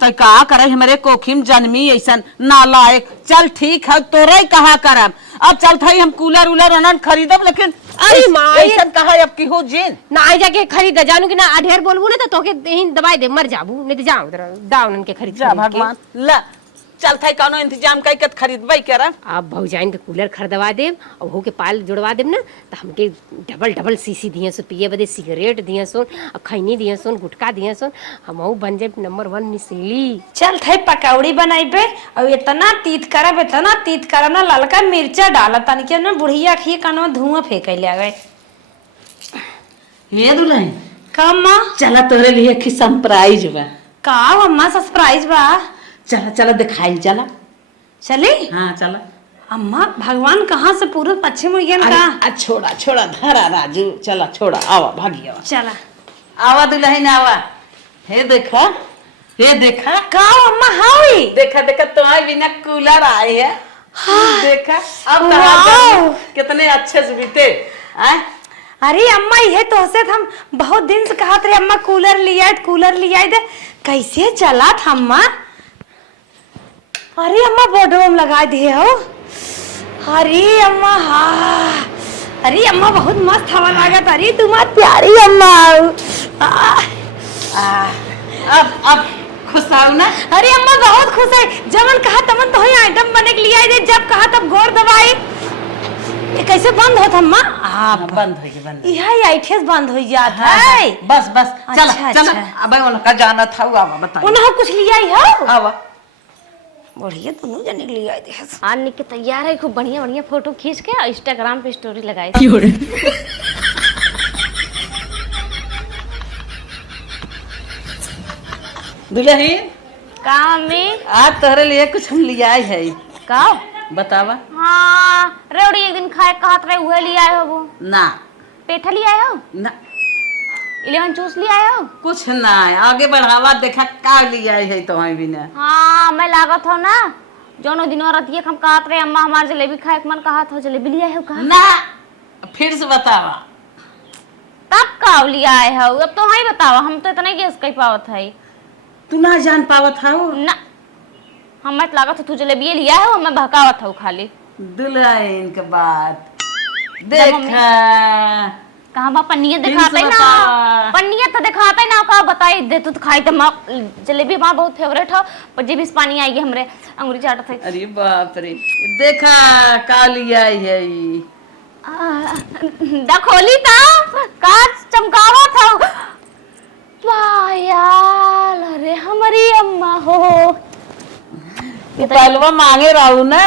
तो का करे हमारे कोखिम जन्मी ऐसा नालायक। चल ठीक है, तोरे कहा करब, अब चल थाई हम कूलर उलर अनन खरीदब, लेकिन अरे माँ ऐसा कहा अब की हो जिन ना आई जाके खरीदा, जानू कि ना ढेर बोलबू ना तो तोके यहीं दवाई दे मर जाबू, नहीं तो जाओ उधर दाव उनके खरीद जा भगवान ला। चल थाई कौनो इंतजाम कई के खरीदबई करब। आप भौजाइन के कूलर खरीदवा देब और हो के पाल जुड़वा देब ना, तो हमके डबल सीसी दिए सो, पिए बदे सिगरेट दिए सुन, और खैनी दिए सुन, गुटका दिए सुन, हम बन जाए नंबर 1 मिसेली। चल थे पकौड़ी बनाइबे, और इतना तीत करब ना, ललका मिर्चा डाला तन के ना बुढ़िया खिए कानवा धुआं फेंके ले गए। हे दुल्हन कम माँ चला तोरे लिए की सरप्राइज बा। का अम्मा सरप्राइज बा? चला चला दिखाई चला। चले हाँ चला। अम्मा भगवान कहाँ से पूर्व पश्चिम उड़ियन का? छोड़ा छोड़ा धरा राजू, चला छोड़ा, आवा भागी आवा, चला आवा दुल्हन आवा। हे देखा, हे देखा का अम्मा हाई देखा देखा तुम्हारे बिना कूलर आए है। हाँ। देखा अब वाओ। कितने अच्छे से बीते। अरे अम्मा ये तो से हम बहुत दिन से कहा थे अम्मा कूलर लिया दे, कैसे चला था अम्मा? अरे अम्मा बोर्डो में लगा दिए हो। अरे अम्मा हाँ, अरे अम्मा बहुत मस्त हवा लागत। अरे तुम्हारी प्यारी अम्मा। अब खुश आओ ना? अरे अम्मा बहुत खुश है, जमन कहा तमन तो ही आइटम बने के लिए दे, जब कहा तब गोर दबाई। ये कैसे बंद होता अम्मा? हाँ बंद हो गया, बंद। यही आइठेस बंद हो जाता हाँ, है। बस बस चला अच्छा, चला। अच्छा। अब उनका जाना था, आवा बता। उन्हें कुछ लिया ही हो? आवा बढ़िया दोनों जने के लिए आए थे। आज निक के तैयार है, खूब बढ़िया बढ़िया फोटो खींच के इंस्टाग्राम पे स्टोरी लगाई। दुल्हन का मम्मी? आज तोहरे लिए कुछ हम लिया है। का बतावा। हाँ रेवड़ी एक दिन खाए कहत रहे उहे ले आए हो, वो ना पेठा ले आए हो, ना 11 जूस ले आए हो। कुछ ना, आगे बढ़ावा देखा का लिया है तुम्हारे बिना। हाँ मैं लागत हो ना, जोनो दिन औरत ये हम कहत रहे अम्मा हमार जलेबी खाए के मन कहत हो, जलेबी ले आए हो कहा? ना फिर से बतावा। तब का ले आए हो? अब तो ही बतावा, हम तो इतना गेस कर पावत है। तू ना जान पावत हो ना, हम मत लागत हो तू जलेबी लिया है, मैं बहकावत हो खाली। दुल्हन के बात देखा कहाँ बा पन्निया फिर दिखाते से ना, बतावा। पन्निया तो दिखाते ना, का बताई दे तू तो खाई तो जलेबी हमारा बहुत फेवरेट हो, पर जी भी पानी आई हमरे अंगूरी चाटत है। अरे बाप रे, देखा का लिया है। खोली था कांच चमकावा था। वाह यार, अरे हमारी अम्मा हो। पहलवा मांगे रहू ना।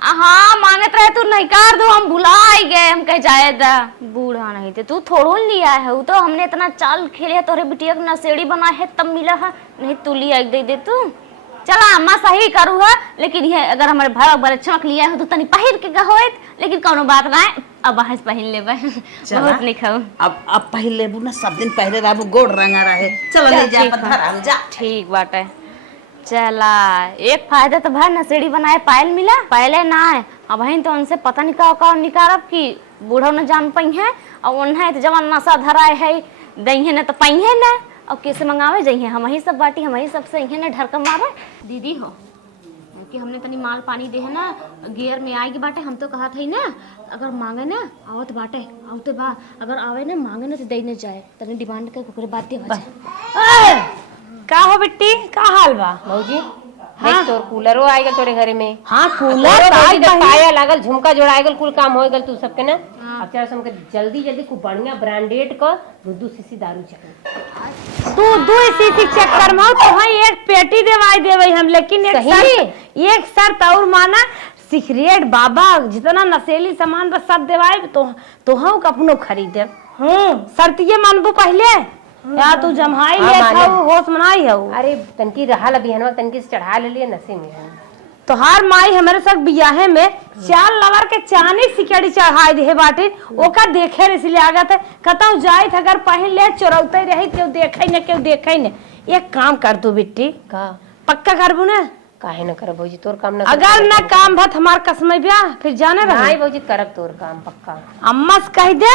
हाँ मांगत रहे तू नहीं कर दो, हम भुला ही गए, हम कह जाए दा बूढ़ा नहीं थे, तू थोड़ो लिया है, वो तो हमने इतना चाल खेले तोरे बिटिया को नशेड़ी बना है तब मिला है, नहीं तू लिया दे दे तू। चला अम्मा सही करू है, लेकिन ये अगर हमारे भाई बड़े चमक लिया है तो तनी पहिर के गहोत, लेकिन कोनो बात ना है, अब बाहर पहन लेबे बहुत नहीं खाऊ। अब पहन लेबू ना, सब दिन पहले रहबू, गोड़ रंगा रहे। चलो ले जा पत्थर हम जा। ठीक बाटे। चला एक फायदा तो भाई नशेड़ी बनाए पायल मिला, पहले ना है अब तो उनसे पता नहीं का निकारब कि बूढ़ा न जान पाई है, और उन्हें तो जवान नशा धराए है दही न तो पाई है ना, और कैसे मंगावे जाइए, हम ही सब बाटी हम ही सबसे इन्हें न ढरका मारे दीदी हो कि हमने तनी माल पानी दे है ना, गियर में आएगी बाटे, हम तो कहा था ही ना अगर मांगे ना आवत बाटे आवते बा, अगर आवे ना मांगे ना तो दे न जाए, तनी डिमांड कर बात दे का हो बिट्टी, का हाल बा भौजी देख तोर कूलरो आ गल तोरे घरे में। हाँ कूलर पाया लागल, झुमका जोड़ा गल, कुल काम हो गल तू सबके ना। अब चल हमके जल्दी जल्दी खूब बढ़िया ब्रांडेड का 2 सीसी दारू चाहिए। तू 2 सीसी चक्कर में तो हाँ एक पेटी देवाई देवे हम, लेकिन एक शर्त और माना, सिगरेट बाबा जितना नशेली सामान बस सब देवाए तो हम अपनो खरीदे। शर्त ये मानबो पहले या तू जमाई ले खाऊ होश मनाई हो। अरे तनकी रहा लबी हनवा तनकी से चढ़ा ले लिए नशे में। तो हर माई हमारे साथ बियाहे में 4 लवर के चानी सिकड़ी चढ़ाई दे बाटे, ओका देखे रे इसलिए आगत है कतौ जाइत अगर पहन ले चोरौते रही क्यों देखे न। एक काम कर तू बिट्टी, का पक्का करबू ना? काहे न कर भौजी, तोर काम न अगर ना काम भत हमार कसम ब्याह फिर जाने रहे नहीं भौजी, करब तोर काम पक्का। अम्मा से कह दे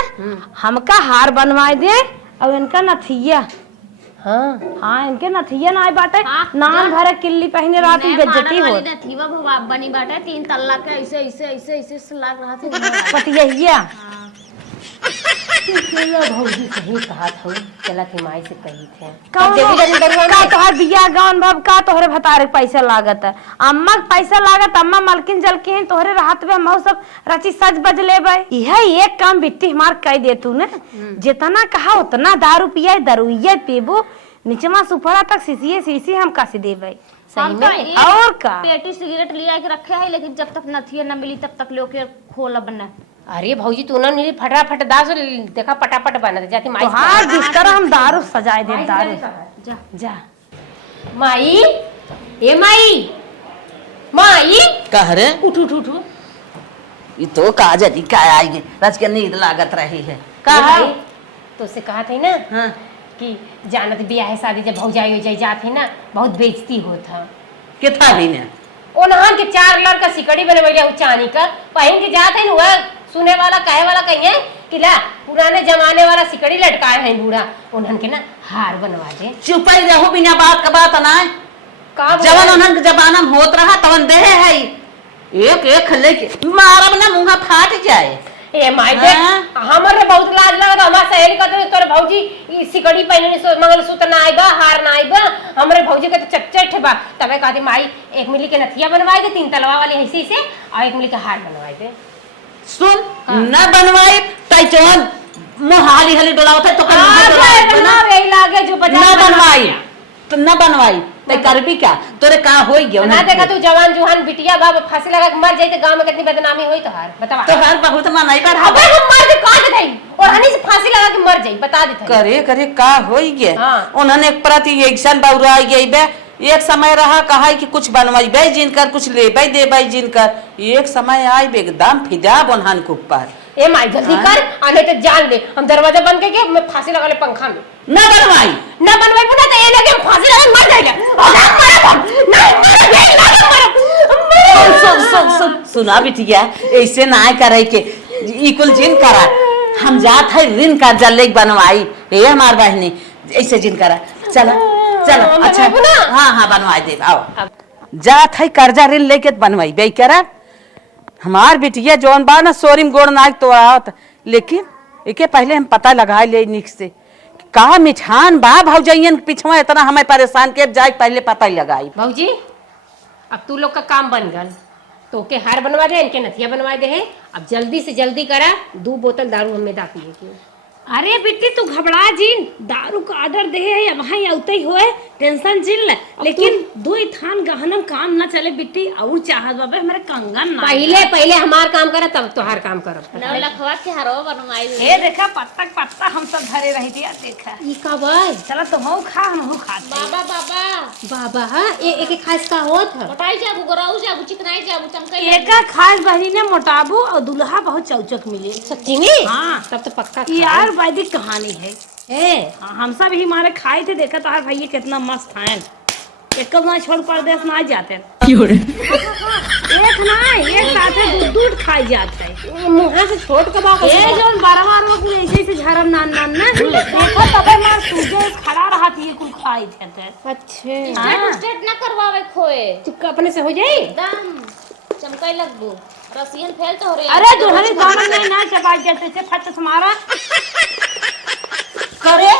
हमका हार बनवाए दे और इनका नथिया। हाँ इनके नथिया ना बाटे, नाल भरे किल्ली पहने रहती बेइज्जती हो। नथिया भवा बनी बाटे 3 तल्ला के ऐसे ऐसे ऐसे ऐसे लग रहा था पतिया। भौजी सही कहा था, चला थी माई से कही थे का तोहर बिया गाउन बाब का तोहरे भतारे पैसा लागत है, अम्मा के पैसा लागत, अम्मा मलकिन जलकिन तोहरे राहत में हम सब रची सज बज लेबै। यह एक काम बिट्टी हमार कह दे तू ने, जितना कहा उतना दारू पिया दरुइये पीबू, नीचवा सुपरा तक सीसी हम कैसे देबै। सही में और का पेटी सिगरेट लिया के रखे है, लेकिन जब तक नथिया न मिली तब तक लोग खोला बना। अरे भौजी तू ना नीली फटाफट दास देखा पटापट बना जाती माई। तो हाँ बिस्तर हम दारू सजाए दे, दारू जा जा। माई ए माई माई कह रे उठ उठ उठ। ये तो काजली का आई रज के नींद लागत रही है। कहा तो से कहा थे ना हाँ कि जानत ब्याह शादी जब भौजाई हो जाए जाते ना बहुत बेइज्जती होता। कितना भी ने ओ नहान के 4 लड़का सिकड़ी बने बैठे चांदी का पहन के जाते न हुआ, सुने वाला कहे वाला कहीं है कि ला पुराने जमाने वाला सिकड़ी लटकाए हैं बूढ़ा, उन्हन के ना हार बनवा दे। चुप ही रहो, बिना बात का बात ना का जवन उन्हन के जमाना में होत रहा तवन देहे है एक एक लेके मारब ना मुंह फाट जाए। ए माई देख हमरे बहुत लाज लगत, हमार सहेली कहते तोरे भौजी ई सिकड़ी पहननी मंगलसूत्र ना आइबा हार ना आइबा, हमरे भौजी के तो चच्चट बा। तबे कहते माई 1 मिली के नथिया बनवाई दे 3 तलवा वाली ऐसे ऐसे, और 1 मिली के हार बनवाई दे। सुन न बनवाई तई चोन मोहाली हली डोलावत है तो कर बना यही लागे जो बजा न बनवाई तो न बनवाई तई करबी क्या, तोरे का होई गयो ना देखा तू जवान जुहान बिटिया बाप फांसी लगा के मर जाई तो गांव में कितनी बदनामी होई तोहार बतावा। तो हर बहुत मनाई कर अबे हम मर के काट देई और हनी से फांसी लगा के मर जाई बता दे। करे करे का होई गे। हाँ। उन्होंने एक प्रति एक्शन बउरा गई बे, एक समय रहा कहा कि कुछ बनवाई बे जिनकर कुछ ले बे दे बे जिनकर, एक समय आई बे एकदम फिदा बनहान के ऊपर। ए माई जल्दी कर आने तो जान ले हम दरवाजा बंद करके मैं फांसी लगा ले पंखा में। न बनवाई ना बनवाई पुना तो ये लगे फांसी लगा मर जाएगा। सुना बिटिया ऐसे ना करे के इकुल जिन करा, हम जात है ऋण का जल्ले बनवाई ये हमार बहनी ऐसे जिन करा। चलो चलो अच्छा हाँ हाँ बनवाई दे आओ। जात है कर्जा ऋण लेके बनवाई बे करा, हमार बिटिया जौन बा ना सोरिम गोड़ नाक तो आवत, लेकिन एके पहले हम पता लगाए ले निक से का मिठान बा भौजैयन पिछवा इतना हमें परेशान के जाए पहले पता ही लगाई। भौजी अब तू लोग का काम बन गल, तो के हार बनवा दे इनके नथिया बनवा दे है। अब जल्दी से जल्दी करा 2 बोतल दारू हमें दा पिए की। अरे बिट्टी तू घबरा जीन, दारू का ऑर्डर दे है अब वहाँ औते ही होए, टेंशन जिन ले, लेकिन दो थान गहनम काम ना चले बिट्टी और चाहत बाबे हमारे कंगन ना पहले हमार काम करे तब तोहार काम करब। नौ लखवा के हरो बनवाई हे देखा पत्ता पत्ता हम सब धरे रही दिया देखा ई का भाई चला तुम खा हम खा बाबा बाबा बाबा हाँ एक खास का होत है। मोटाई जाबू गोराऊ जाबू चिकनाई जाबू चमकई एक खास बहनी ने मोटाबू और दुल्हा बहुत चौचक मिले। सच्ची में? हाँ तब तो पक्का यार वैदिक कहानी है। है। हाँ, हम सब ही हमारे खाए थे, देखा तो भैया कितना मस्त है। एक ना छोड़ परदेश ना जाते एक ना एक साथ दूध खाई जाते है मुहा से छोट के बाबा ये जो बारह लोग ऐसे ऐसे झरम नान नान ना देखो तबे मार सूजे खड़ा रहा थी ये कुल खाई थे। अच्छा हाँ। स्टेट ना करवावे खोए चुपका अपने से हो जाए एकदम चमकई लगबू रसियन फैल तो हो रे। अरे दुल्हनी दामन में ना चबाई जाते थे फट तुम्हारा करे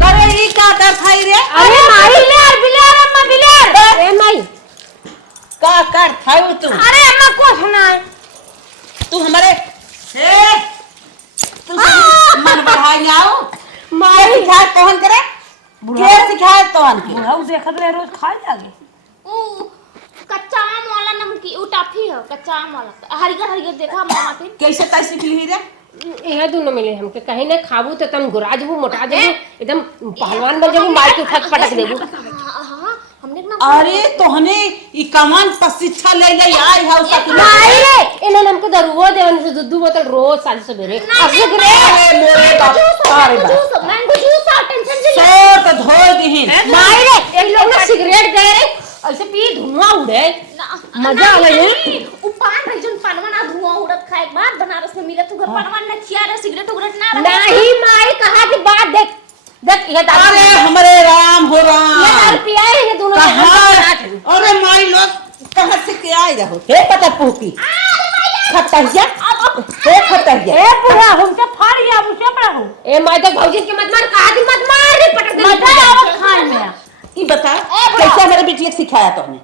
करे ई का कर थाई रे? अरे मारी बिलार अम्मा बिलार ए माई का कर थाई तू? अरे अम्मा कुछ ना तू हमारे ए तू मन बढ़ाई आओ माई सिखा तोहन करे के सिखाए तोहन के? बुढ़ाऊ देखत रहे रोज खा जागे ऊ कच्चा आम वाला नमकी ऊ टाफी है कच्चा आम वाला हरिगर हरिगर देखा मामा थे कैसे तै सिखली रे? यह दोनों मिले हमके कहीं ना खाबू तो तुम गुरा जबू मोटा जबू एकदम पहलवान बन जबू मार के उठा के पटक देबू। हां हमने ना अरे तोहने ई कमान पर शिक्षा ले ले आई है उसका माई रे इन्हें हमको दरुओ देवन से दूध बोतल रोज साल सवेरे अरे मोरे बाप अरे बाप मैंगो जूस आ टेंशन से सो तो धो दीहिन माई रे एक लोग ना सिगरेट दे रे ऐसे पी धुआं उड़े मजा आवे है। उ पान भाई जोन पानवा ना धुआं उड़त खाए के बाद बनारस में मिले तू घर पानवा ना खिया रे सिगरेट उगरेट ना रहे नहीं माई कहा की बात देख देख ये दारू अरे हमरे राम हो ये राम दारू पिया है ये दोनों कहाँ अरे माई लोग कहाँ से के आए रहो हे पता पूकी खतरिया हे खतरिया ए बुढ़ा हमसे फाड़ गया मुझे पड़ा हूं ए माई तो भौजी की मत मार कहा की मत मार रे पटक दे मजा आवत खाए में ई बता कैसे हमारे बिटिया सिखाया तोहने?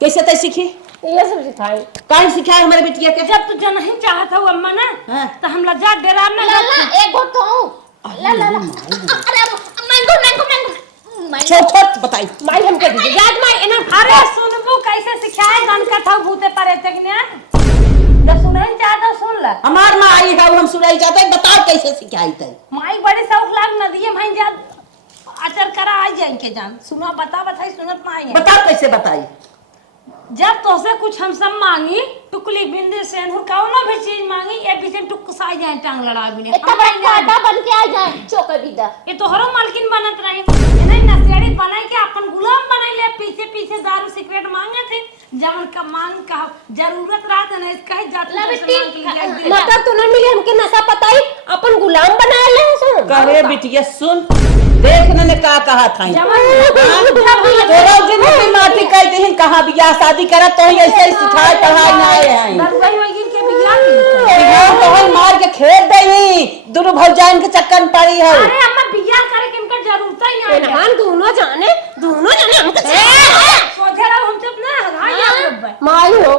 कैसे तै सीखी? ये सब सिखाई काहे सिखाया हमारे बिटिया के? जब तू जन नहीं चाहत हो अम्मा ना हाँ। तो हम लज्जा डेरा में ला ला एक घोट तो ला ला ला अरे मैंगो मैंगो मैंगो छोड़ छोड़ बताई माई हमके दीजिए याद माई इन्हें अरे सुनबू कैसे सिखाए गन का था भूते परे तक ने जब सुनन चाहता सुन ले हमार माँ आई है हम सुनाई चाहते बताओ कैसे सिखाई तै? माई बड़ी शौक लाग नदिए भाई जा आचर करा आ जाए के जान सुना बता बताई सुनत ना आई बताओ कैसे बताई? जब तोसे कुछ हम सब मांगी टुकली बिंदी सेंधुर कौनो भी चीज मांगी ये पीछे टुकसाई जाए टांग लड़ा बिने इतना बड़ा काटा बन के आ जाए चौका बीदा ये तोहरो मालकिन बनत रही नहीं नसेड़ी बनाई के अपन गुलाम बनाई ले पीछे पीछे दारू सिगरेट मांगे थे जवन का मांग का जरूरत रात न कहे जाती मतलब तू न मिले हमके नशा पताई अपन गुलाम बना ले सुन करे बिटिया सुन देख ने का कहा था तोरा जिंदगी माटी कह देहिन कहां बियाह शादी करा तो ऐसे ही सिखाए पढ़ाई ना आए हैं दरबाई वही के बिगड़ान बियाह तो हम मार के खेत देही दोनों भौजाइन के चक्कर में पड़ी है। अरे अम्मा बियाह करे के इनका जरूरत ही नहीं है हम दोनों जाने हमके सोचे रहो हम सब ना हां माई हो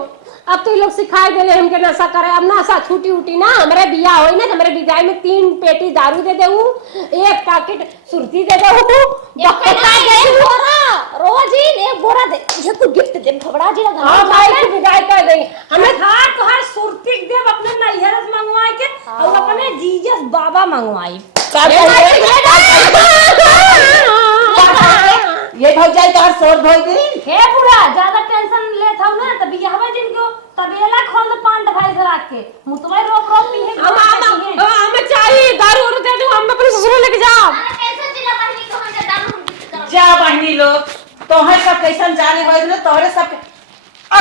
अब तो ये लोग सिखाए देले हमके नशा करे अब नशा छूटी उठी ना हमारे बियाह होई ना हमारे बिदाई में 3 पेटी दारू दे देऊ 1 पैकेट सुरती दे देऊ बकता गए बोरा रोज ही एक बोरा दे ये तू गिफ्ट दे घबरा जी लगा हां भाई की विदाई कर दे हमें हां तो हर सुरती देव अपने नैहर से मंगवाए के और अपने जीजस बाबा मंगवाई ये भौजाई तो हर सोर भोई गई हे बुढ़ा ज्यादा टेंशन लेत हो ना त बियाहवा दिन को तबेला खोल दे पांड भाई से रात के मुतवाई रोक रोक पी है हम चाहिए दारू और दे दो हम अपने ससुर लेके जाओ कैसे जिला बहनी को हम दारू जा बहनी लोग तोहर सब कैसन जाने होई ना तोहरे सब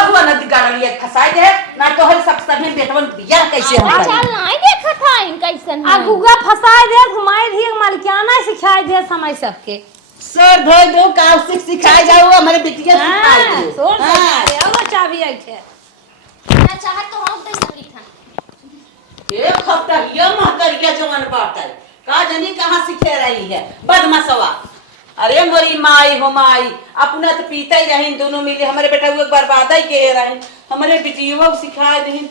अगुआ नदी गाड़िया फसाई दे ना तोहर सब सभी बेटवन बियाह कैसे हो अच्छा नहीं देखा था इनका कैसन आ गुगा फसाए दे घुमाए दिए मालिकाना सिखाए दे समय सबके सर धोई दो काव सिखाई जाओ हमारे बिटिया सिखाई हां दे सोर दे अब चाबी आई थे ना चाहत तो हम दे सकली था एक हफ्ता ये महतरिया जवान बात है का जानी कहां सीखे रही है बदमाशवा। अरे मोरी माई हो माई अपना तो पीता ही रही दोनों मिले हमारे बेटा वो बर्बाद ही के रही हमारे बिटिया सिखा दही